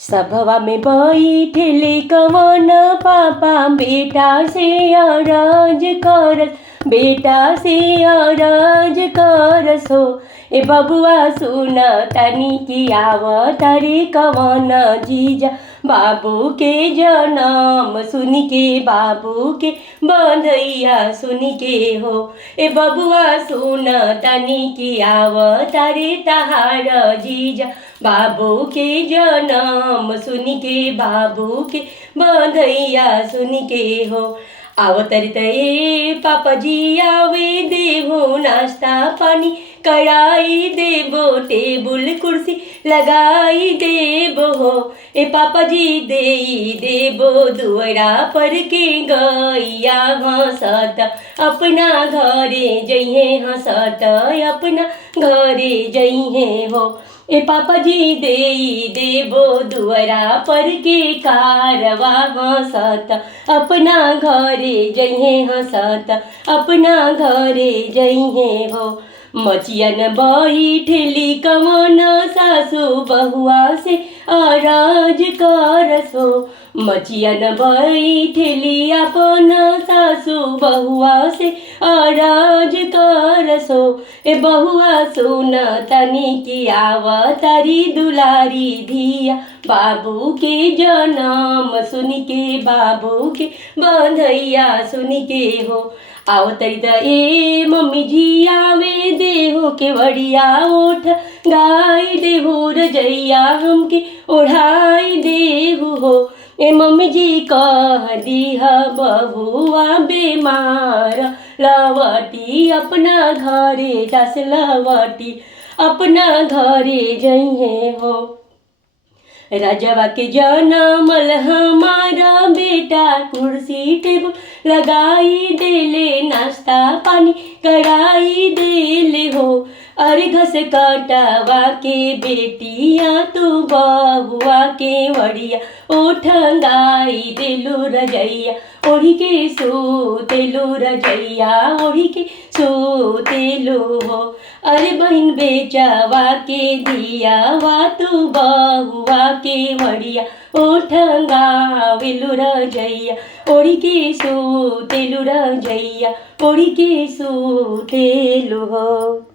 सभवा में बैठले कवन पापा बेटा से अरज करस, बेटा से अरज करस हो। ए बबुआ सुन तनी की आवतारे कवन जीजा बाबू के जनम सुन के, बाबू के बंधैया सुन के हो। ए बबुआ सुन तनी की आवतारे तहार जीजा बाबू के जनम सुन के, बाबू के बंधैया सुन के हो। आवतरी तये पापा जी आवे देवो नाश्ता पानी कराई देबो, टेबुल कुर्सी लगाई देबो हो। ए पापा जी देई देबो दुआरा पर के गैया हंसत अपना घरे जइहे, हंसत अपना घरे जइहे हो। ए पापा जी देई देबो दुआरा पर के कारवा हंसत अपना घरे जइहे, हंसत अपना घरे जइहे हो। मचियन बैठली कवन सासु बहुआ से अरज करसो, मचियन बैठली अपन सासु बहुआ से अरज करसो। ए बहुआ सुन तनी की आवतारी दुलारी धिया बाबू के जनम सुन के, बाबू के बंधैया सुन के हो। आवतरी त ए मम्मी जी आवे देहो के वड़िया ओठ गाई देहु रजैया हमके ओढ़ाई देहु हो। ए मम्मी जी कह दीह बहुआ बेमार लवटी अपना घरे, दस लवटी अपना घरे जइहे हो। राजवा के जनमल हमारा बेटा कुर्सी टेबल लगाई देले, नाश्ता पानी कराई देले हो। अरे घस कटवा के बेटिया तू बहुआ के वड़िया ओठंगाई देलू रजैया ओढ़ी के सोतेलू, रजैया ओढ़ी के सोतेलू हो। अरे बहन बेचवा के दिया वा तू बहुआ के वड़िया ओठंगावेलू रजैया ओढ़ी के सोतेलू, रजैया ओढ़ी के सोतेलू हो।